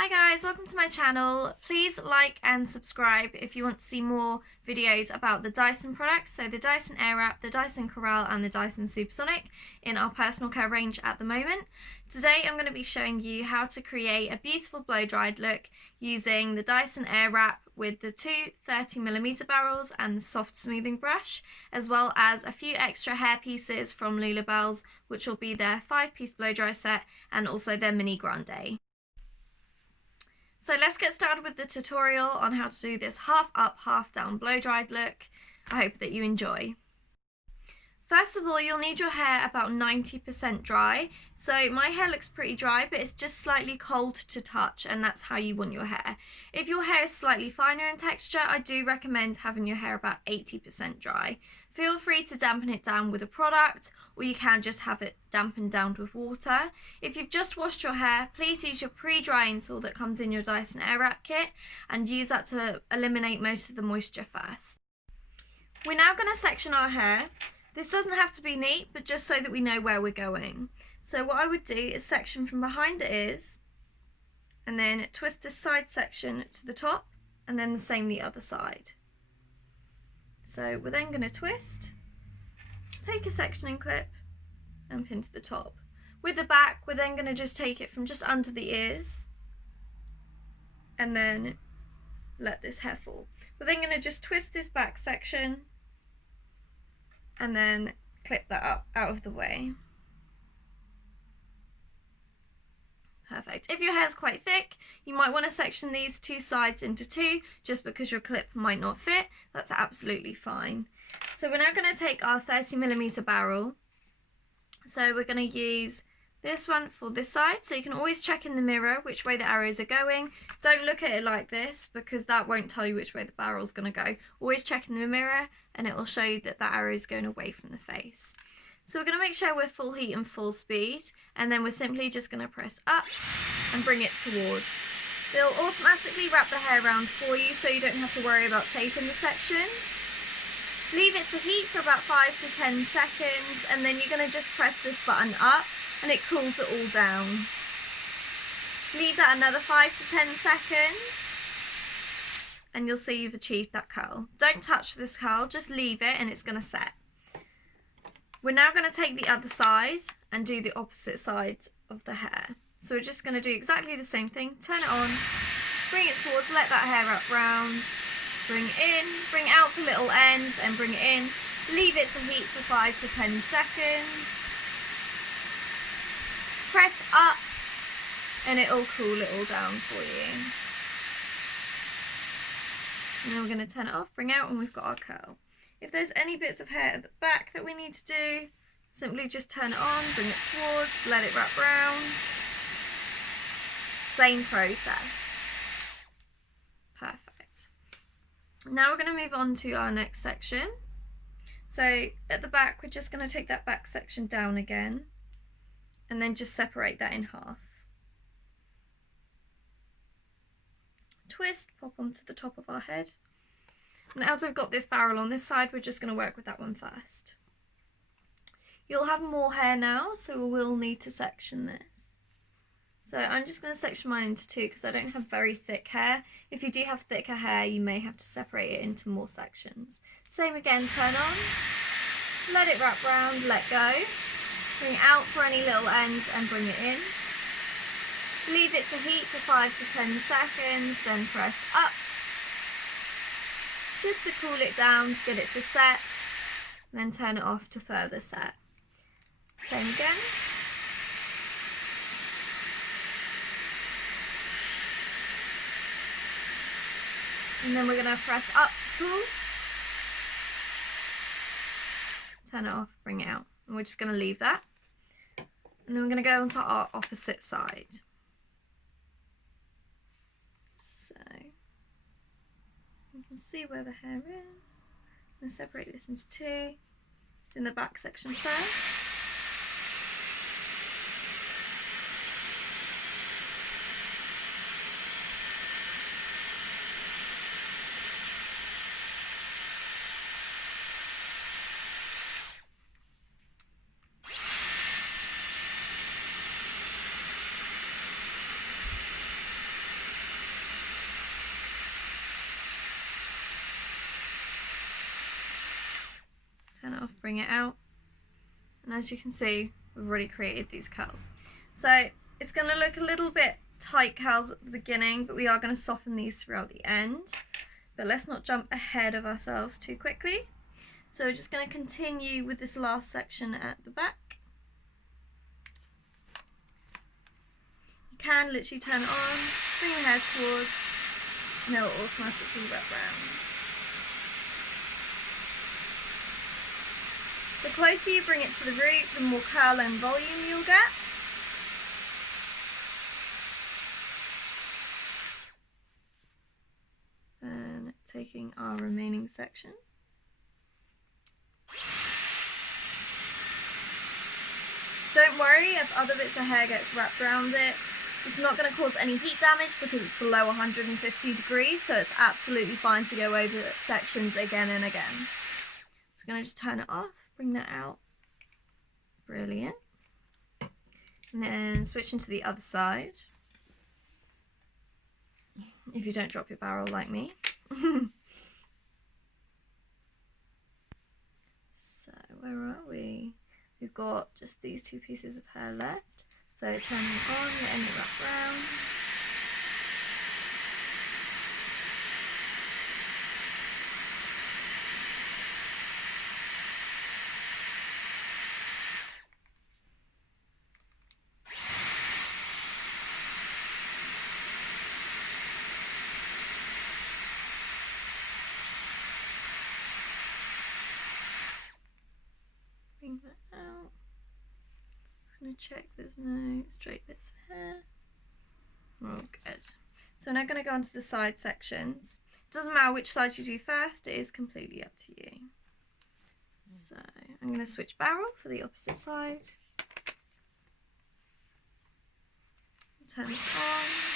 Hi guys, welcome to my channel. Please like and subscribe if you want to see more videos about the Dyson products, so the Dyson Airwrap, the Dyson Corral and the Dyson Supersonic in our personal care range at the moment. Today I'm going to be showing you how to create a beautiful blow dried look using the Dyson Airwrap with the two 30mm barrels and the soft smoothing brush, as well as a few extra hair pieces from Lullabellz, which will be their 5-piece blow dry set and also their mini grande. So let's get started with the tutorial on how to do this half up, half down blow dried look. I hope that you enjoy. First of all, you'll need your hair about 90% dry. So my hair looks pretty dry, but it's just slightly cold to touch, and that's how you want your hair. If your hair is slightly finer in texture, I do recommend having your hair about 80% dry. Feel free to dampen it down with a product, or you can just have it dampened down with water. If you've just washed your hair, please use your pre-drying tool that comes in your Dyson Airwrap kit and use that to eliminate most of the moisture first. We're now going to section our hair. This doesn't have to be neat, but just so that we know where we're going. So what I would do is section from behind the ears, and then twist this side section to the top, and then the same the other side. So we're then going to twist, take a sectioning clip, and pin to the top. With the back, we're then going to just take it from just under the ears, and then let this hair fall. We're then going to just twist this back section, and then clip that up out of the way. Perfect. If your hair is quite thick, you might want to section these two sides into two, just because your clip might not fit. That's absolutely fine. So we're now going to take our 30mm barrel. So we're going to use this one for this side, so you can always check in the mirror which way the arrows are going. Don't look at it like this, because that won't tell you which way the barrel's going to go. Always check in the mirror and it will show you that that arrow is going away from the face. So we're going to make sure we're full heat and full speed, and then we're simply just going to press up and bring it towards. It'll automatically wrap the hair around for you, so you don't have to worry about taping the section. Leave it to heat for about 5 to 10 seconds, and then you're going to just press this button up and it cools it all down. Leave that another 5 to 10 seconds and you'll see you've achieved that curl. Don't touch this curl, just leave it and it's going to set. We're now going to take the other side and do the opposite side of the hair. So we're just going to do exactly the same thing. Turn it on, bring it towards, let that hair wrap round, bring in, bring out the little ends and bring it in. Leave it to heat for 5 to 10 seconds. Press up and it'll cool it all down for you. And then we're going to turn it off, bring out, and we've got our curl. If there's any bits of hair at the back that we need to do, simply just turn it on, bring it towards, let it wrap round. Same process. Perfect. Now we're going to move on to our next section. So at the back, we're just going to take that back section down again, and then just separate that in half. Twist, pop onto the top of our head. Now as we've got this barrel on this side, we're just going to work with that one first. You'll have more hair now, so we'll need to section this. So I'm just going to section mine into two because I don't have very thick hair. If you do have thicker hair, you may have to separate it into more sections. Same again, turn on, let it wrap round, let go. Bring out for any little ends and bring it in. Leave it to heat for 5 to 10 seconds, then press up. Just to cool it down, to get it to set, then turn it off to further set. Same again. And then we're going to press up to cool. Turn it off, bring it out. And we're just going to leave that. And then we're going to go onto our opposite side. So you can see where the hair is. I'm going to separate this into two. Doing the back section first. bring it out. And as you can see, we've already created these curls. So it's going to look a little bit tight curls at the beginning, but we are going to soften these throughout the end. But let's not jump ahead of ourselves too quickly. So we're just going to continue with this last section at the back. You can literally turn it on, bring the hair towards, and it will automatically wrap round. The closer you bring it to the root, the more curl and volume you'll get. And taking our remaining section. Don't worry if other bits of hair gets wrapped around it. It's not going to cause any heat damage because it's below 150 degrees, so it's absolutely fine to go over sections again and again. So I'm going to just turn it off, bring that out. Brilliant. And then switching to the other side. If you don't drop your barrel like me. So where are we? We've got just these two pieces of hair left. So turning it on, letting it wrap round. Bring that out. Just going to check there's no straight bits of hair. We're all good. So we're now going to go on to the side sections. It doesn't matter which side you do first, it is completely up to you. So I'm going to switch barrel for the opposite side. Turn it on.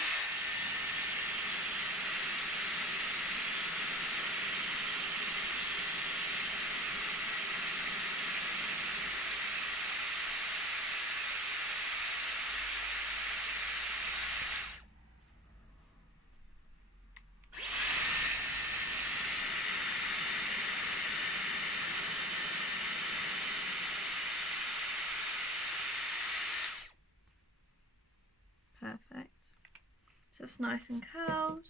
Perfect. So it's nice and curled,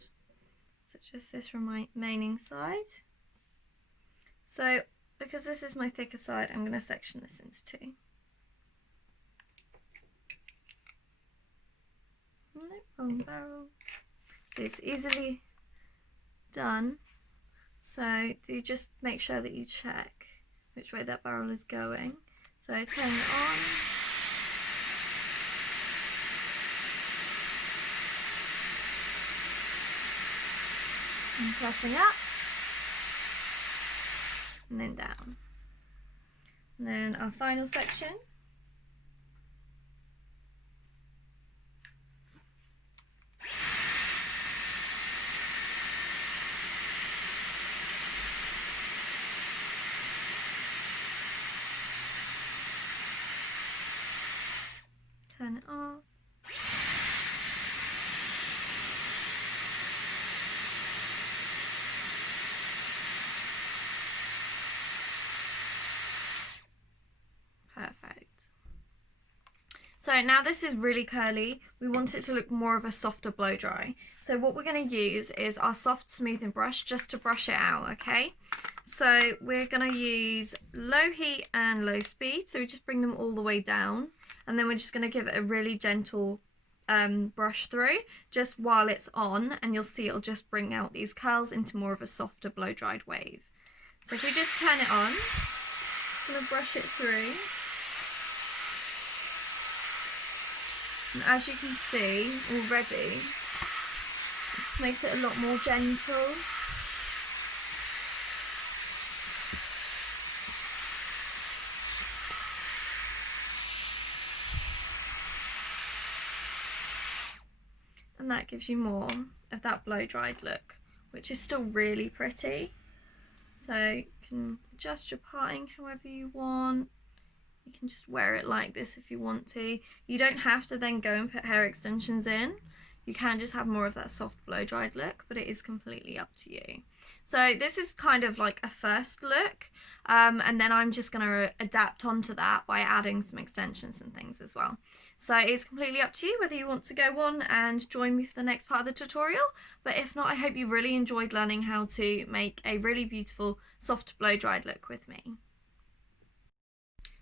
such as this remaining side. So because this is my thicker side, I'm going to section this into two. Nope, wrong barrel. So it's easily done. So do just make sure that you check which way that barrel is going. So turn it on. And pressing up, and then down. And then our final section. Turn it off. Perfect. So now this is really curly. We want it to look more of a softer blow dry. So what we're going to use is our soft smoothing brush just to brush it out, okay? So we're going to use low heat and low speed. So we just bring them all the way down. And then we're just going to give it a really gentle brush through just while it's on. And you'll see it'll just bring out these curls into more of a softer blow dried wave. So if we just turn it on, I'm going to brush it through. And as you can see already, it just makes it a lot more gentle. And that gives you more of that blow dried look, which is still really pretty. So you can adjust your parting however you want. You can just wear it like this if you want to. You don't have to then go and put hair extensions in. you can just have more of that soft blow dried look, but it is completely up to you. So this is kind of like a first look, and then I'm just going to adapt onto that by adding some extensions and things as well. So it's completely up to you whether you want to go on and join me for the next part of the tutorial, but if not, I hope you really enjoyed learning how to make a really beautiful soft blow dried look with me.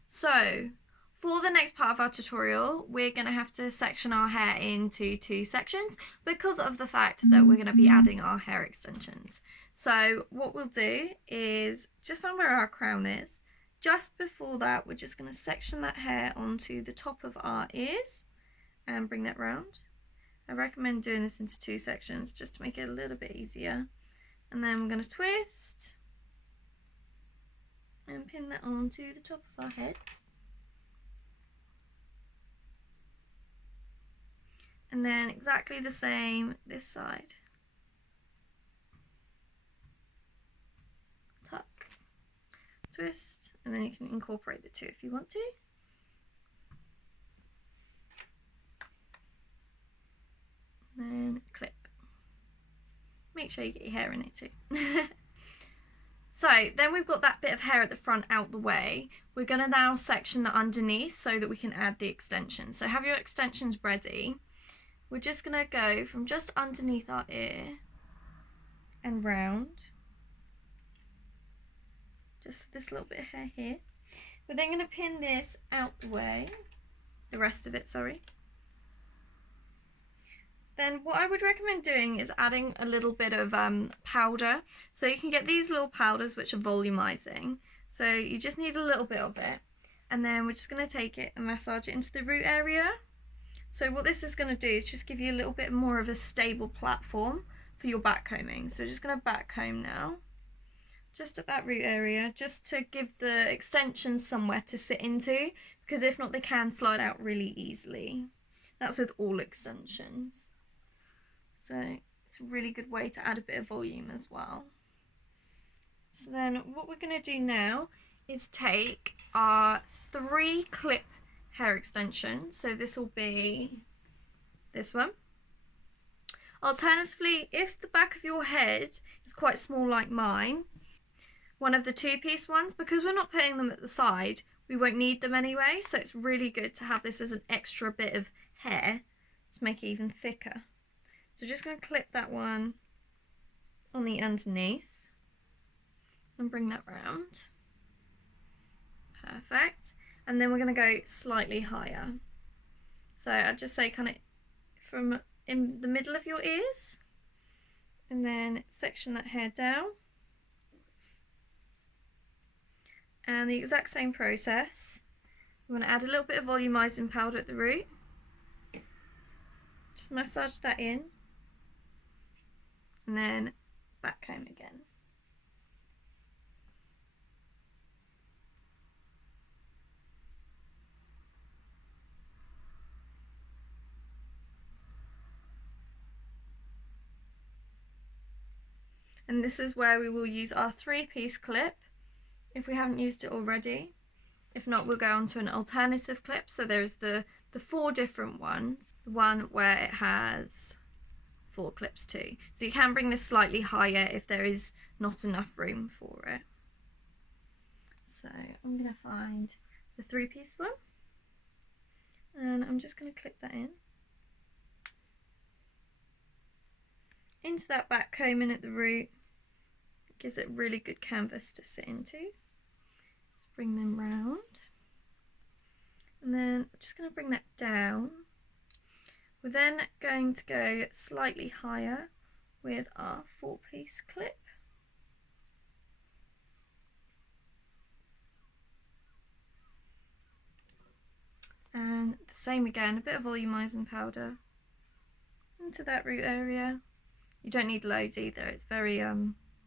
So for the next part of our tutorial, we're going to have to section our hair into 2 sections because of the fact that we're going to be adding our hair extensions. So what we'll do is, just find where our crown is. Just before that, we're just going to section that hair onto the top of our ears and bring that round. I recommend doing this into 2 sections just to make it a little bit easier. And then we're going to twist and pin that onto the top of our heads. And then exactly the same this side. Tuck, twist, and then you can incorporate the 2 if you want to. And then clip. Make sure you get your hair in it too. So then we've got that bit of hair at the front out the way. We're going to now section the underneath so that we can add the extensions. So have your extensions ready. We're just going to go from just underneath our ear and round. Just this little bit of hair here. We're then going to pin this out the way. The rest of it, sorry. Then what I would recommend doing is adding a little bit of powder. So you can get these little powders which are volumizing. So you just need a little bit of it. And then we're just going to take it and massage it into the root area. So what this is going to do is just give you a little bit more of a stable platform for your back combing. So we're just going to back comb now. Just at that root area, just to give the extensions somewhere to sit into, because if not they can slide out really easily. That's with all extensions. So it's a really good way to add a bit of volume as well. So then what we're going to do now is take our 3 clip hair extensions. So this will be this one. Alternatively, if the back of your head is quite small like mine, one of the 2-piece ones, because we're not putting them at the side, we won't need them anyway, so it's really good to have this as an extra bit of hair to make it even thicker. So just going to clip that one on the underneath and bring that round. Perfect. And then we're going to go slightly higher. So I'd just say kind of from in the middle of your ears, and then section that hair down. And the exact same process. We want to add a little bit of volumizing powder at the root. Just massage that in. And then back comb again. And this is where we will use our 3-piece clip if we haven't used it already. If not, we'll go on to an alternative clip. So there's the 4 different ones, the one where it has 4 clips too. So you can bring this slightly higher if there is not enough room for it. So I'm going to find the 3-piece one, and I'm just going to clip that in. Into that back combing at the root. It gives it really good canvas to sit into. Let's bring them round. And then I'm just going to bring that down. We're then going to go slightly higher with our 4-piece clip. And the same again, a bit of volumizing powder into that root area. You don't need loads either, it's very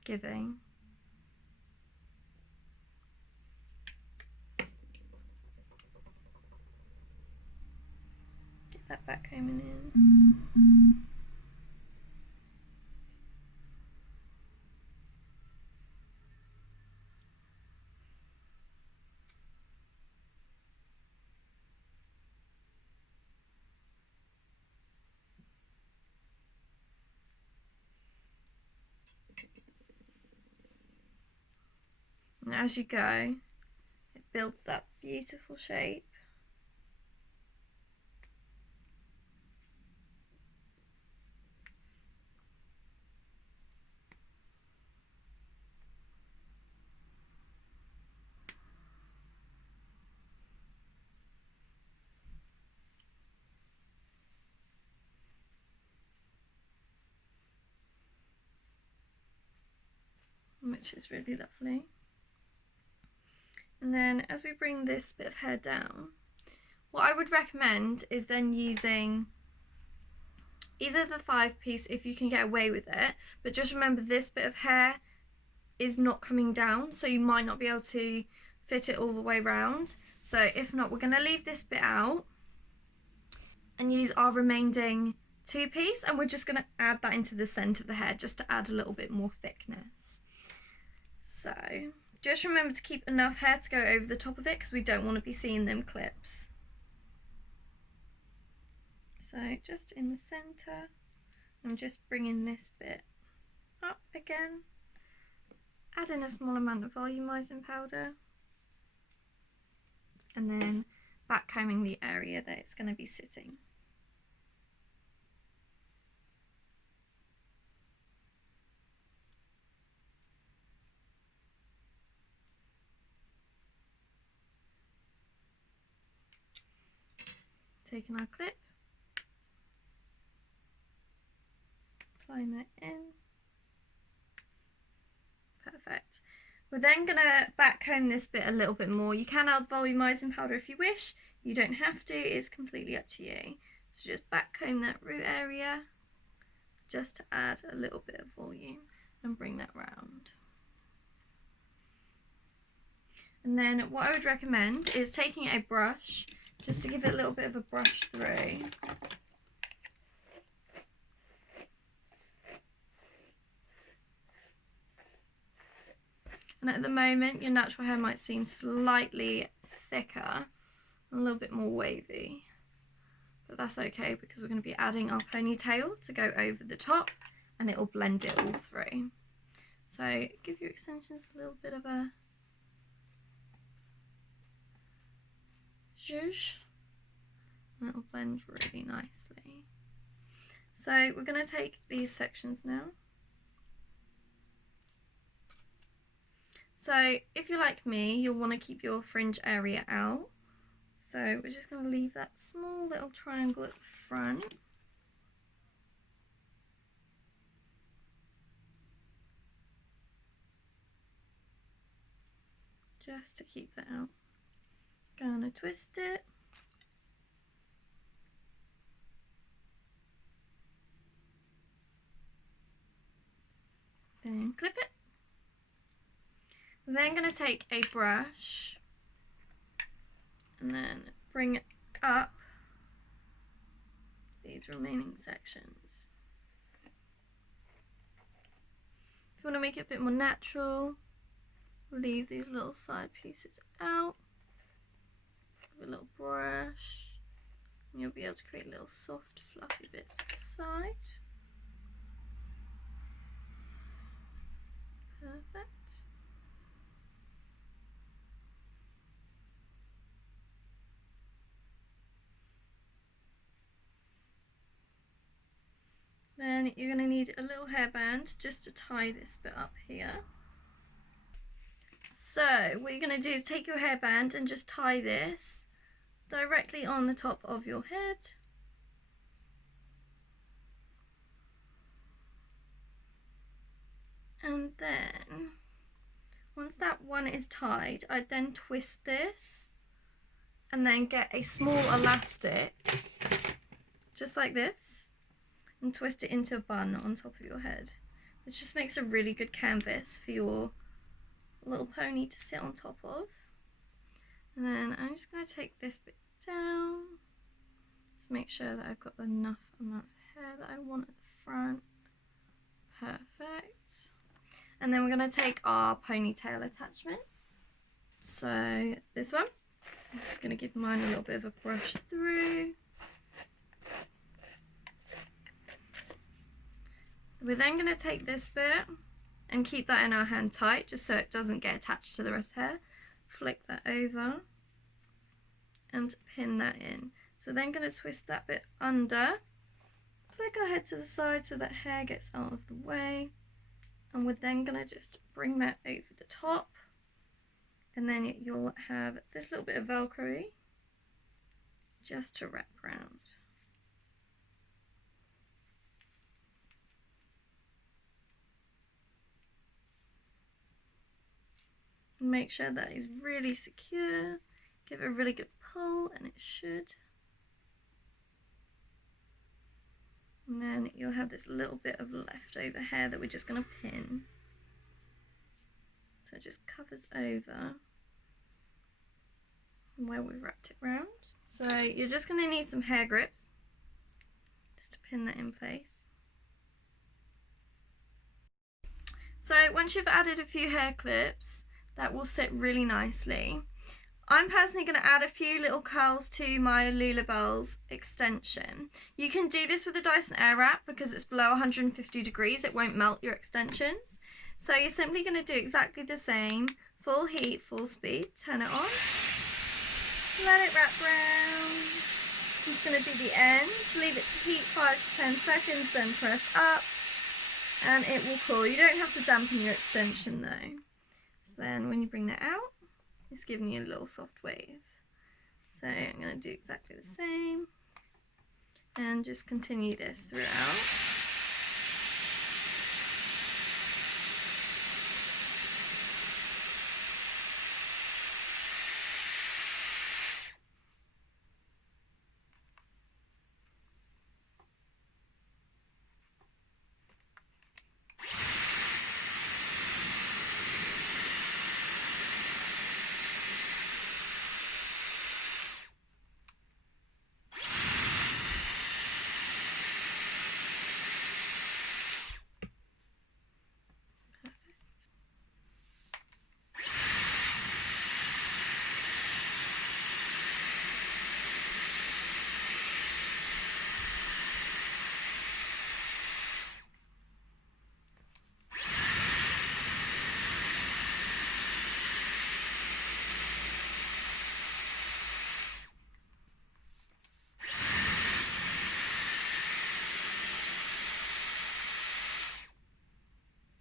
giving. Get that back combing in. And as you go, it builds that beautiful shape. Which is really lovely. And then as we bring this bit of hair down, what I would recommend is then using either the 5-piece if you can get away with it, but just remember this bit of hair is not coming down, so you might not be able to fit it all the way round. So if not, we're going to leave this bit out and use our remaining 2-piece, and we're just going to add that into the centre of the hair just to add a little bit more thickness. So just remember to keep enough hair to go over the top of it because we don't want to be seeing them clips. So just in the centre, I'm just bringing this bit up again, adding a small amount of volumising powder, and then back combing the area that it's going to be sitting. Taking our clip, applying that in. Perfect. We're then going to back comb this bit a little bit more. You can add volumising powder if you wish. You don't have to, it's completely up to you. So just back comb that root area just to add a little bit of volume and bring that round. And then what I would recommend is taking a brush just to give it a little bit of a brush through. And at the moment, your natural hair might seem slightly thicker, a little bit more wavy. But that's okay because we're going to be adding our ponytail to go over the top and it will blend it all through. So give your extensions a little bit of a zhuzh and it will blend really nicely. So we're going to take these sections now. So if you're like me, you'll want to keep your fringe area out. So we're just going to leave that small little triangle at the front. Just to keep that out. Gonna twist it. Then clip it. Then I'm going to take a brush and then bring up these remaining sections. If you want to make it a bit more natural, leave these little side pieces out with a little brush and you'll be able to create little soft fluffy bits to the side. Perfect. Then you're going to need a little hairband just to tie this bit up here. So what you're going to do is take your hairband and just tie this directly on the top of your head. And then once that one is tied, I'd then twist this and then get a small elastic just like this and twist it into a bun on top of your head. This just makes a really good canvas for your little pony to sit on top of. And then I'm just going to take this bit down, just make sure that I've got enough amount of hair that I want at the front. Perfect. And then we're going to take our ponytail attachment. So this one, I'm just going to give mine a little bit of a brush through. We're then going to take this bit and keep that in our hand tight just so it doesn't get attached to the rest of the hair. Flick that over and pin that in. So then going to twist that bit under, flick our head to the side so that hair gets out of the way, and we're then going to just bring that over the top, and then you'll have this little bit of Velcro just to wrap around. Make sure that is really secure, give it a really good pull, and it should. And then you'll have this little bit of leftover hair that we're just going to pin. So it just covers over where we've wrapped it round. So you're just going to need some hair grips just to pin that in place. So once you've added a few hair clips, that will sit really nicely. I'm personally going to add a few little curls to my Lullabellz extension. You can do this with the Dyson Airwrap because it's below 150 degrees, it won't melt your extensions. So you're simply going to do exactly the same, full heat, full speed, turn it on, let it wrap round. I'm just going to do the ends, leave it to heat 5 to 10 seconds, then press up and it will cool. You don't have to dampen your extension though. So then when you bring that out, it's giving you a little soft wave. So I'm going to do exactly the same and just continue this throughout.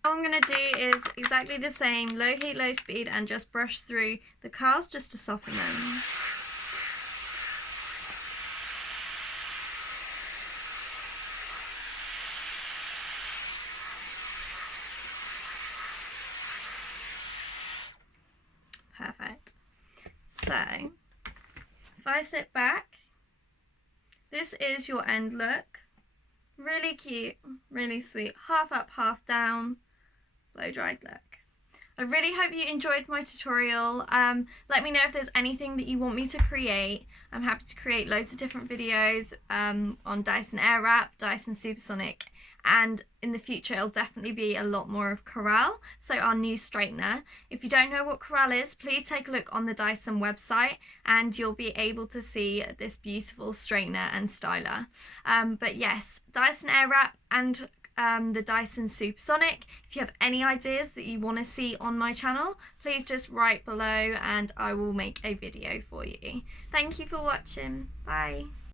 What I'm going to do is exactly the same, low heat, low speed, and just brush through the curls just to soften them. Perfect. So, if I sit back, this is your end look. Really cute, really sweet, half up, half down, blow dried look. I really hope you enjoyed my tutorial. Let me know if there's anything that you want me to create. I'm happy to create loads of different videos on Dyson Airwrap, Dyson Supersonic, and in the future it'll definitely be a lot more of Corral, so our new straightener. If you don't know what Corral is, please take a look on the Dyson website and you'll be able to see this beautiful straightener and styler. But yes, Dyson Airwrap and the Dyson Supersonic. If you have any ideas that you want to see on my channel, please just write below and I will make a video for you. Thank you for watching. Bye.